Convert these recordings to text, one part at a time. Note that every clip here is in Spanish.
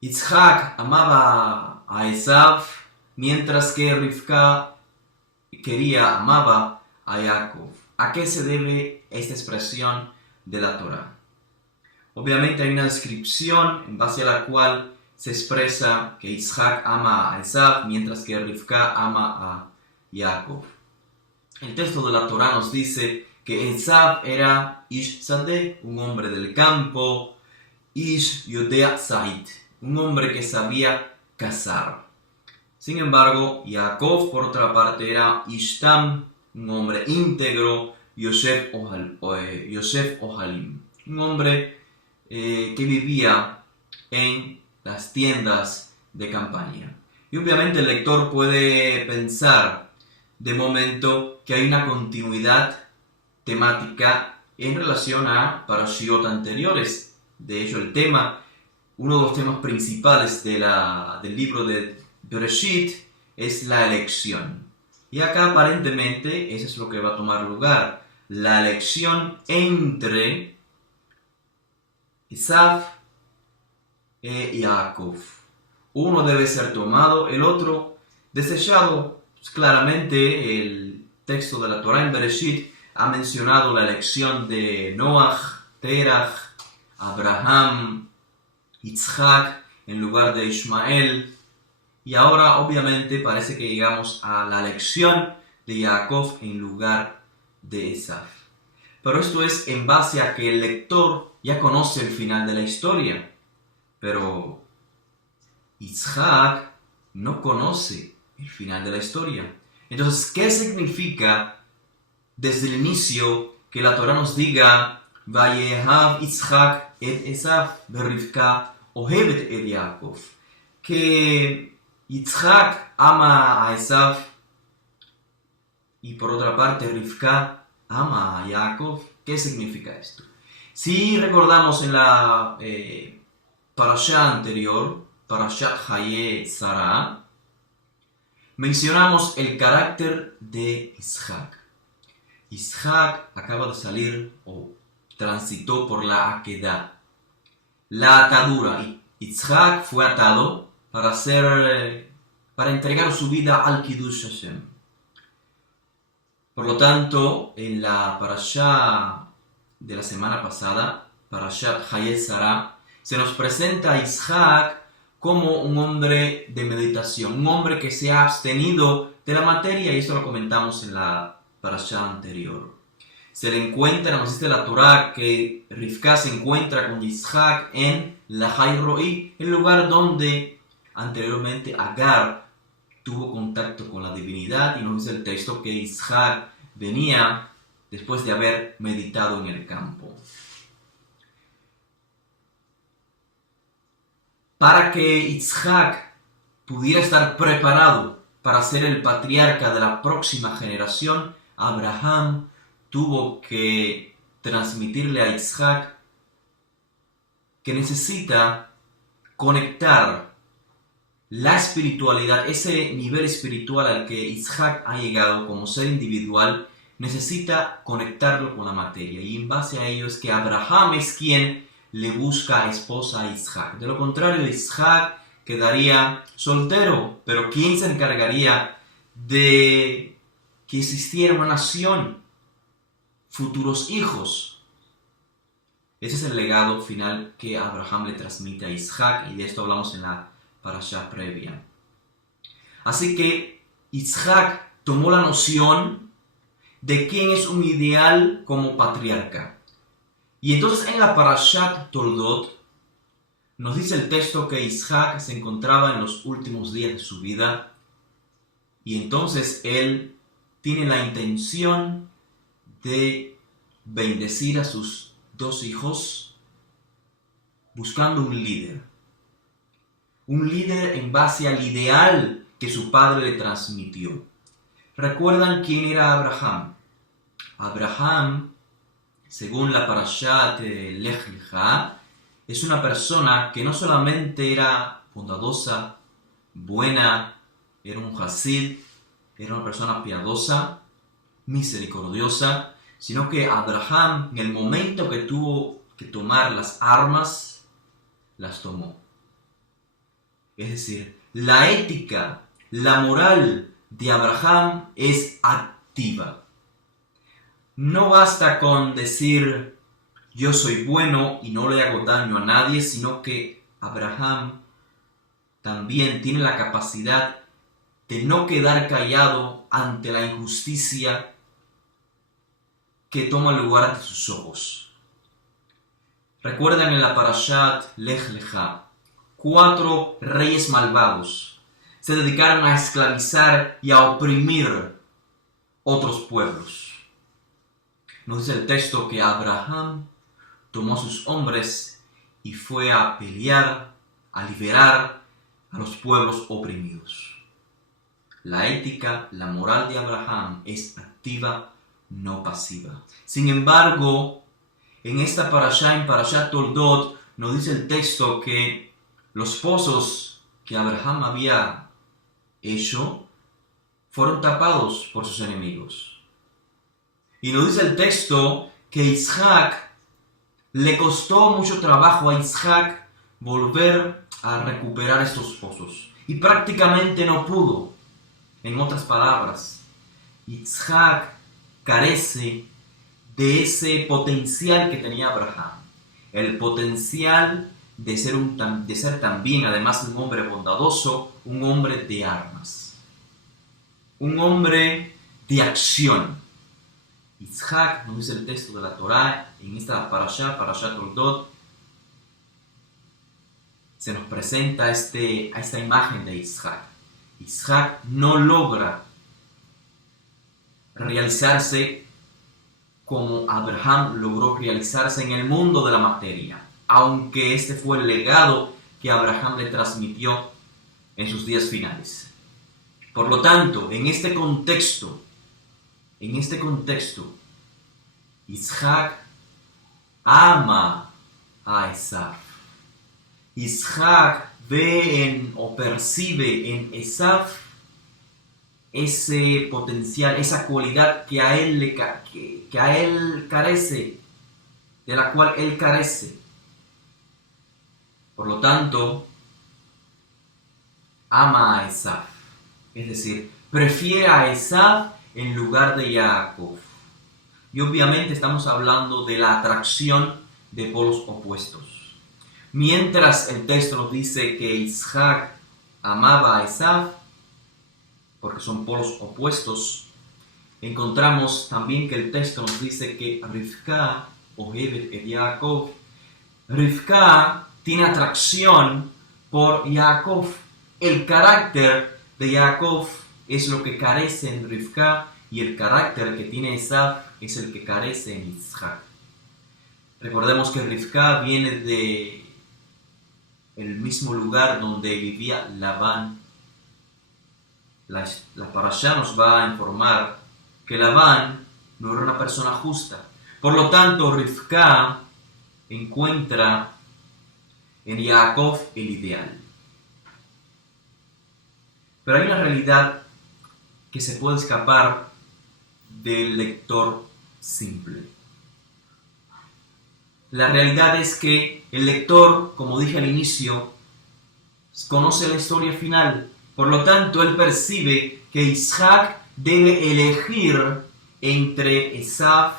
Isaac amaba a Esav, mientras que Rivka amaba a Jacob. ¿A qué se debe esta expresión de la Torá? Obviamente hay una descripción en base a la cual se expresa que Isaac ama a Esav, mientras que Rivka ama a Jacob. El texto de la Torá nos dice que Esav era Ish Sadeh, un hombre del campo, Ish Yodea Zait, un hombre que sabía cazar. Sin embargo, Jacob, por otra parte, era Ishtam, un hombre íntegro, Yosef Ohalim, un hombre que vivía en las tiendas de campaña. Y obviamente el lector puede pensar de momento que hay una continuidad temática en relación a parashiot anteriores. De hecho, uno de los temas principales del libro de Bereshit es la elección. Y acá aparentemente eso es lo que va a tomar lugar. La elección entre Esav y Jacob. Uno debe ser tomado, el otro desechado. Pues claramente el texto de la Torá en Bereshit ha mencionado la elección de Noach, Terach, Abraham, Isaac en lugar de Ismael. Y ahora obviamente parece que llegamos a la elección de Jacob en lugar de Esav. Pero esto es en base a que el lector ya conoce el final de la historia. Pero Isaac no conoce el final de la historia. Entonces, ¿qué significa desde el inicio que la Torá nos diga Vayehav Isaac et Esav berivka ohevet et Jacob? Que Isaac ama a Esav y por otra parte Rivka ama a Jacob. ¿Qué significa esto? Si recordamos en la parashá anterior, Parashat Haye Sarah, mencionamos el carácter de Isaac. Isaac acaba de salir o transitó por la Akedah, la atadura. Isaac fue atado para entregar su vida al Kiddush Hashem. Por lo tanto, en la parashá de la semana pasada, Parashat Haye Sarah, se nos presenta a Isaac como un hombre de meditación, un hombre que se ha abstenido de la materia, y esto lo comentamos en la parashá anterior. Se le encuentra, nos dice la Torá, que Rivka se encuentra con Isaac en la Hay Roí, el lugar donde anteriormente Agar tuvo contacto con la divinidad, y nos dice el texto que Isaac venía después de haber meditado en el campo. Para que Isaac pudiera estar preparado para ser el patriarca de la próxima generación, Abraham tuvo que transmitirle a Isaac que necesita conectar la espiritualidad, ese nivel espiritual al que Isaac ha llegado como ser individual, necesita conectarlo con la materia. Y en base a ello es que Abraham es quien le busca esposa a Isaac. De lo contrario, Isaac quedaría soltero. Pero ¿quién se encargaría de que existiera una nación? Futuros hijos. Ese es el legado final que Abraham le transmite a Isaac, y de esto hablamos en la parashá previa. Así que Isaac tomó la noción de quién es un ideal como patriarca. Y entonces en la Parashat Toldot nos dice el texto que Isaac se encontraba en los últimos días de su vida, y entonces él tiene la intención de bendecir a sus dos hijos buscando un líder en base al ideal que su padre le transmitió. ¿Recuerdan quién era Abraham? Abraham, según la Parashat Lech Lecha, es una persona que no solamente era bondadosa, buena, era un hasid, era una persona piadosa, misericordiosa, sino que Abraham, en el momento que tuvo que tomar las armas, las tomó. Es decir, la ética, la moral de Abraham es activa. No basta con decir yo soy bueno y no le hago daño a nadie, sino que Abraham también tiene la capacidad de no quedar callado ante la injusticia que toma lugar ante sus ojos. Recuerdan en la Parashat Lech Lecha, 4 reyes malvados se dedicaron a esclavizar y a oprimir otros pueblos. Nos dice el texto que Abraham tomó a sus hombres y fue a pelear, a liberar a los pueblos oprimidos. La ética, la moral de Abraham es activa, no pasiva. Sin embargo, en esta parashá, en Parashat Toldot, nos dice el texto que los pozos que Abraham había hecho fueron tapados por sus enemigos. Y nos dice el texto que Isaac le costó mucho trabajo a Isaac volver a recuperar estos pozos. Y prácticamente no pudo. En otras palabras, Isaac carece de ese potencial que tenía Abraham. El potencial de ser también, además de un hombre bondadoso, un hombre de armas. Un hombre de acción. Isaac, nos dice el texto de la Torá, en esta Parashat Toldot, se nos presenta a esta imagen de Isaac. Isaac no logra realizarse como Abraham logró realizarse en el mundo de la materia, aunque este fue el legado que Abraham le transmitió en sus días finales. Por lo tanto, en este contexto, Isaac ama a Esaú. Isaac ve o percibe en Esaú ese potencial, esa cualidad que a él carece, de la cual él carece. Por lo tanto, ama a Esaú, es decir, prefiere a Esaú en lugar de Jacob. Y obviamente estamos hablando de la atracción de polos opuestos. Mientras el texto nos dice que Isaac amaba a Esaú, porque son polos opuestos, encontramos también que el texto nos dice que Rivka ohevet et Jacob. Rivka tiene atracción por Jacob. El carácter de Jacob es lo que carece en Rivka y el carácter que tiene Esaú es el que carece en Isaac. Recordemos que Rivka viene de el mismo lugar donde vivía Labán. La parashá nos va a informar que Labán no era una persona justa. Por lo tanto, Rivka encuentra en Jacob el ideal. Pero hay una realidad que se puede escapar del lector simple. La realidad es que el lector, como dije al inicio, conoce la historia final. Por lo tanto, él percibe que Isaac debe elegir entre Esaú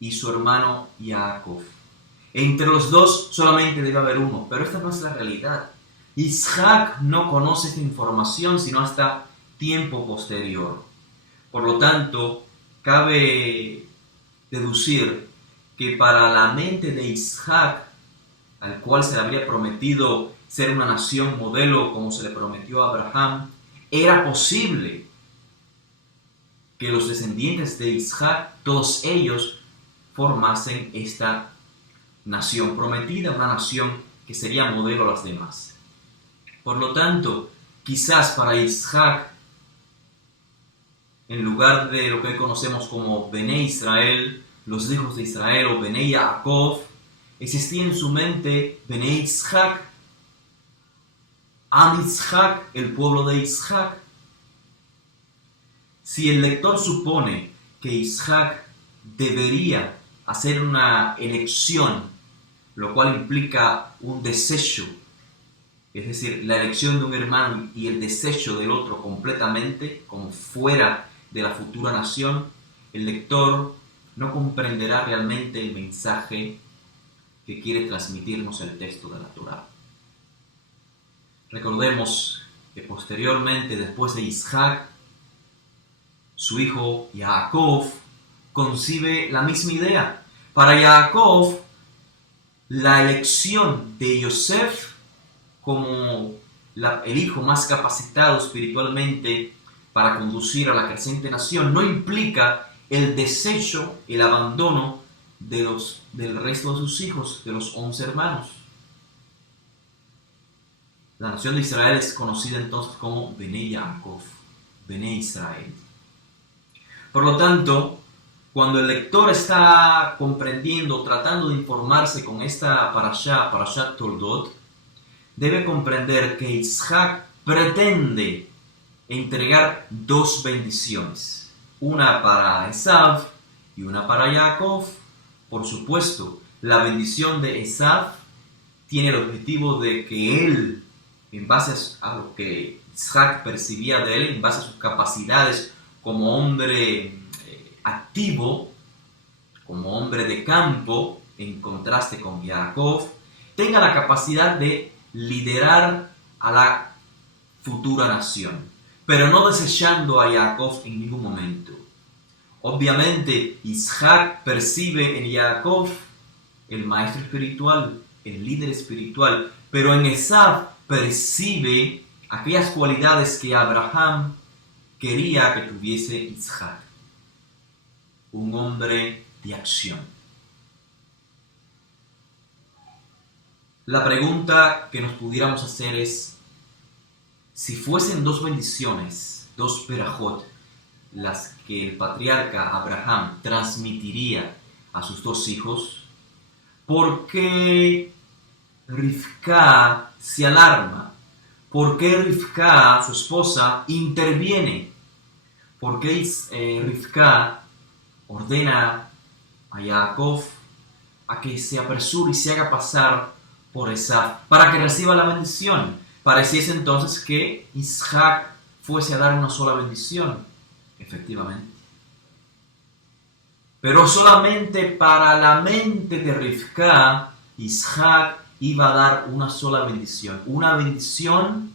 y su hermano Jacob. Entre los dos solamente debe haber uno, pero esta no es la realidad. Isaac no conoce esta información sino hasta tiempo posterior. Por lo tanto, cabe deducir que para la mente de Isaac, al cual se le habría prometido ser una nación modelo como se le prometió a Abraham, era posible que los descendientes de Isaac, todos ellos, formasen esta nación prometida, una nación que sería modelo a las demás. Por lo tanto, quizás para Isaac, en lugar de lo que hoy conocemos como Bené Israel, los hijos de Israel o Bené Jacob, existía en su mente Bené Isaac, Am Isaac, el pueblo de Isaac. Si el lector supone que Isaac debería hacer una elección, lo cual implica un desecho es decir, la elección de un hermano y el desecho del otro completamente, como fuera de la futura nación, el lector no comprenderá realmente el mensaje que quiere transmitirnos el texto de la Torá. Recordemos que posteriormente, después de Isaac, su hijo Jacob concibe la misma idea. Para Jacob, la elección de Yosef como el hijo más capacitado espiritualmente para conducir a la creciente nación no implica el desecho, el abandono del resto de sus hijos, de los 11 hermanos. La nación de Israel es conocida entonces como Bnei Yaakov, Bnei Israel. Por lo tanto, cuando el lector está comprendiendo, tratando de informarse con esta Parashat Toldot, debe comprender que Isaac pretende entregar dos bendiciones, una para Esav y una para Jacob. Por supuesto, la bendición de Esav tiene el objetivo de que él, en base a lo que Isaac percibía de él, en base a sus capacidades como hombre activo, como hombre de campo, en contraste con Jacob, tenga la capacidad de liderar a la futura nación, pero no desechando a Jacob en ningún momento. Obviamente, Isaac percibe en Jacob el maestro espiritual, el líder espiritual, pero en Esav percibe aquellas cualidades que Abraham quería que tuviese Isaac, un hombre de acción. La pregunta que nos pudiéramos hacer es, si fuesen dos bendiciones, dos berajot, las que el patriarca Abraham transmitiría a sus dos hijos, ¿por qué Rivka se alarma? ¿Por qué Rivka, su esposa, interviene? ¿Por qué Rivka ordena a Jacob a que se apresure y se haga pasar por Esav para que reciba la bendición? Pareciese entonces que Isaac fuese a dar una sola bendición, efectivamente. Pero solamente para la mente de Rivka, Isaac iba a dar una sola bendición. Una bendición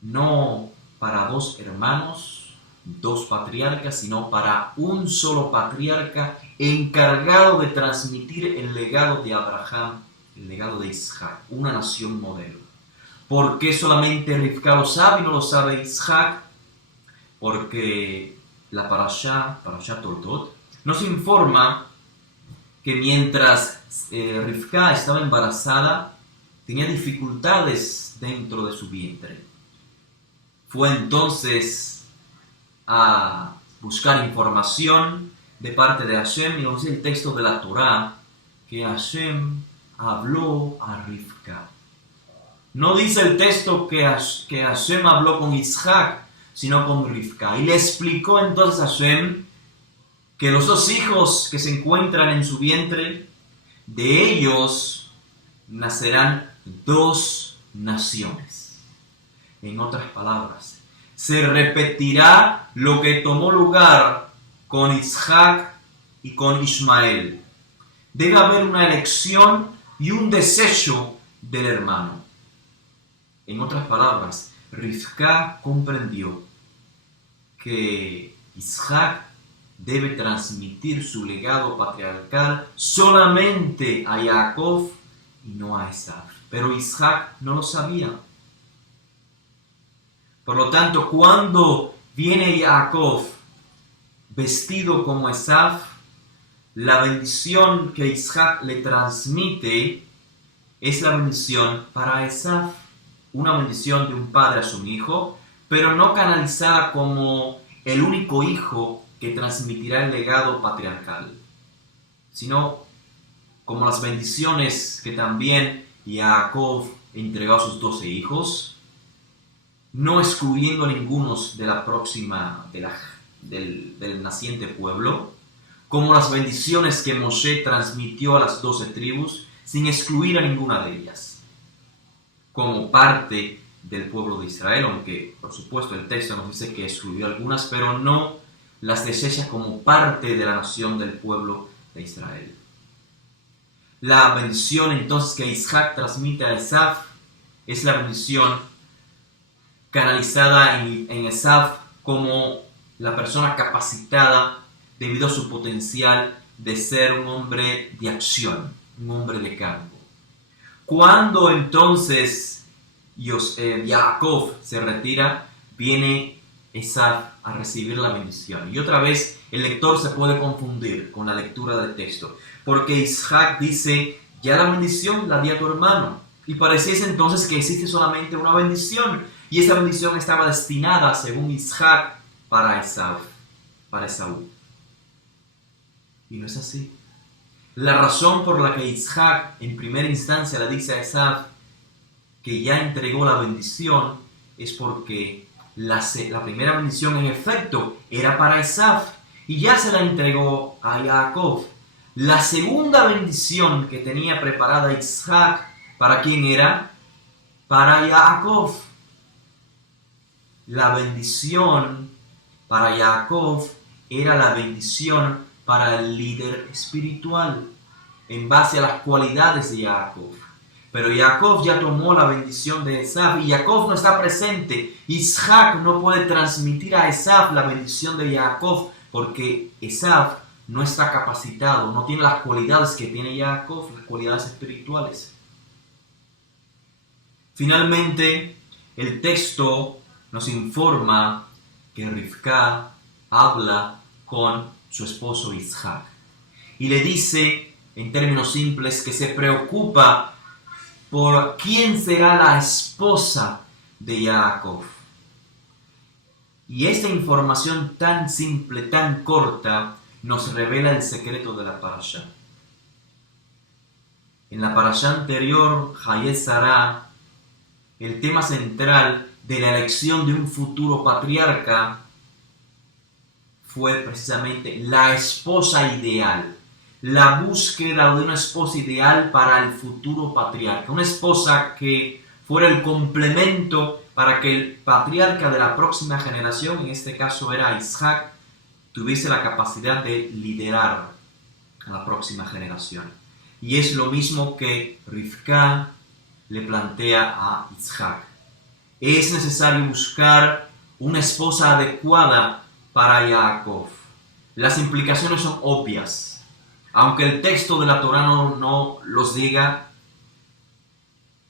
no para dos hermanos, dos patriarcas, sino para un solo patriarca encargado de transmitir el legado de Abraham, el legado de Isaac, una nación modelo. ¿Por qué solamente Rivka lo sabe y no lo sabe Isaac? Porque la Parashat Toldot nos informa que mientras Rivka estaba embarazada, tenía dificultades dentro de su vientre. Fue entonces a buscar información de parte de Hashem, y nos dice el texto de la Torá que Hashem habló a Rivka. No dice el texto que Hashem habló con Isaac, sino con Rivka. Y le explicó entonces a Hashem que los dos hijos que se encuentran en su vientre, de ellos nacerán dos naciones. En otras palabras, se repetirá lo que tomó lugar con Isaac y con Ismael. Debe haber una elección y un desecho del hermano. En otras palabras, Rivka comprendió que Isaac debe transmitir su legado patriarcal solamente a Jacob y no a Esav. Pero Isaac no lo sabía. Por lo tanto, cuando viene Jacob vestido como Esav, la bendición que Isaac le transmite es la bendición para Esav. Una bendición de un padre a su hijo, pero no canalizada como el único hijo que transmitirá el legado patriarcal, sino como las bendiciones que también Jacob entregó a sus 12 hijos, no excluyendo ninguno de la próxima, del naciente pueblo, como las bendiciones que Moshe transmitió a las 12 tribus, sin excluir a ninguna de ellas. como parte del pueblo de Israel, aunque por supuesto el texto nos dice que excluyó algunas, pero no las desecha como parte de la nación del pueblo de Israel. La bendición entonces que Isaac transmite a Esaú es la bendición canalizada en Esaú como la persona capacitada debido a su potencial de ser un hombre de acción, un hombre de campo. Cuando entonces Jacob se retira, viene Esaú a recibir la bendición. Y otra vez el lector se puede confundir con la lectura del texto, porque Isaac dice, ya la bendición la di a tu hermano. Y pareciese entonces que existe solamente una bendición, y esa bendición estaba destinada, según Isaac, para Esaú. Y no es así. La razón por la que Isaac en primera instancia le dice a Esaú que ya entregó la bendición es porque la primera bendición en efecto era para Esaú y ya se la entregó a Jacob. La segunda bendición que tenía preparada Isaac, ¿para quién era? Para Jacob. La bendición para Jacob era la bendición para el líder espiritual, en base a las cualidades de Jacob. Pero Jacob ya tomó la bendición de Esaú y Jacob no está presente. Isaac no puede transmitir a Esaú la bendición de Jacob porque Esaú no está capacitado, no tiene las cualidades que tiene Jacob, las cualidades espirituales. Finalmente, el texto nos informa que Rivka habla con su esposo Isaac y le dice, en términos simples, que se preocupa por quién será la esposa de Jacob. Y esta información tan simple, tan corta, nos revela el secreto de la parashá. En la parashá anterior, Hayé Sará, el tema central de la elección de un futuro patriarca fue precisamente la esposa ideal. La búsqueda de una esposa ideal para el futuro patriarca. Una esposa que fuera el complemento para que el patriarca de la próxima generación, en este caso era Isaac, tuviese la capacidad de liderar a la próxima generación. Y es lo mismo que Rivka le plantea a Isaac. Es necesario buscar una esposa adecuada para Jacob. Las implicaciones son obvias. Aunque el texto de la Torá no los diga,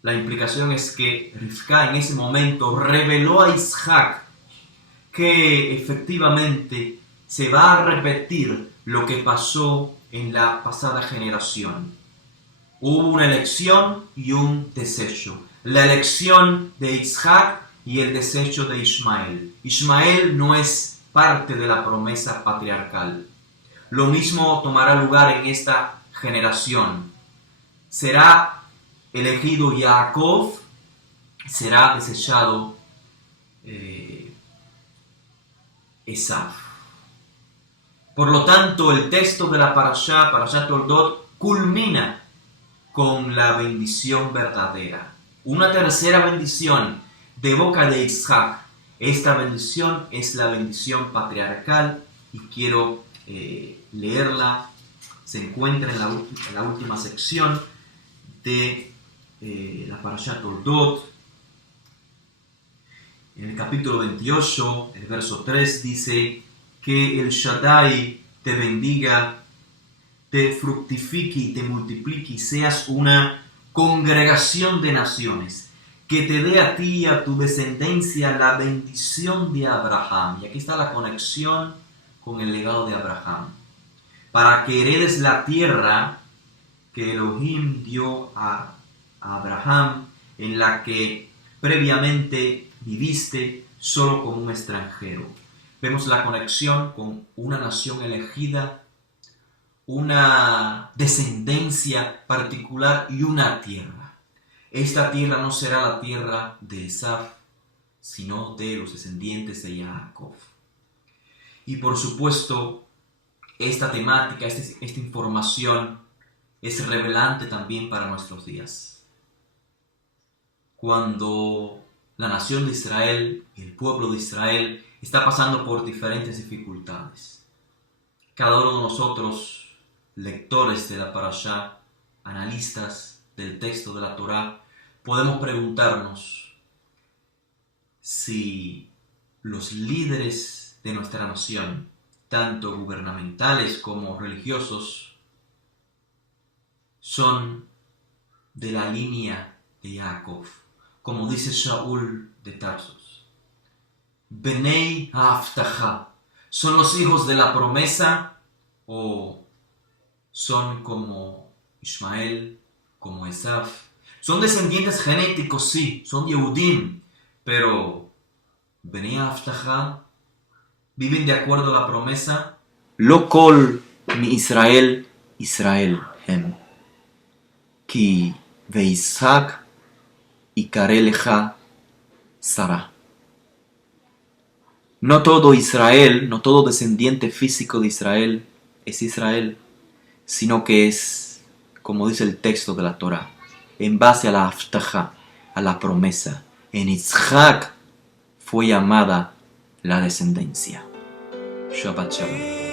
la implicación es que Rivka en ese momento reveló a Isaac que efectivamente se va a repetir lo que pasó en la pasada generación. Hubo una elección y un desecho. La elección de Isaac y el desecho de Ismael. Ismael no es parte de la promesa patriarcal. Lo mismo tomará lugar en esta generación. Será elegido Jacob, será desechado Esaú. Por lo tanto, el texto de la Parashá Toldot, culmina con la bendición verdadera. Una tercera bendición de boca de Isaac. Esta bendición es la bendición patriarcal y quiero leerla. Se encuentra en la última sección de la Parashá Toldot. En el capítulo 28, el verso 3 dice que el Shaddai te bendiga, te fructifique y te multiplique y seas una congregación de naciones, que te dé a ti y a tu descendencia la bendición de Abraham. Y aquí está la conexión con el legado de Abraham. Para que heredes la tierra que Elohim dio a Abraham, en la que previamente viviste solo como un extranjero. Vemos la conexión con una nación elegida, una descendencia particular y una tierra. Esta tierra no será la tierra de Esaú, sino de los descendientes de Jacob. Y por supuesto, esta temática, esta información es revelante también para nuestros días. cuando la nación de Israel y el pueblo de Israel está pasando por diferentes dificultades. Cada uno de nosotros, lectores de la Parashá, analistas del texto de la Torá, podemos preguntarnos si los líderes de nuestra nación, tanto gubernamentales como religiosos, son de la línea de Jacob, como dice Shaul de Tarsos. Benei Haftaha, ¿son los hijos de la promesa o son como Ismael, como Esaf? Son descendientes genéticos, sí, son Yehudim, pero Benei Haftaha, viven de acuerdo a la promesa. Lo kol mi Israel, Israel hem. Ki veishak יקרא לך Sara. No todo Israel, no todo descendiente físico de Israel es Israel, sino que es, como dice el texto de la Torá, en base a la haftaja, a la promesa. En Isaac fue llamada la descendencia. Shabbat Shalom.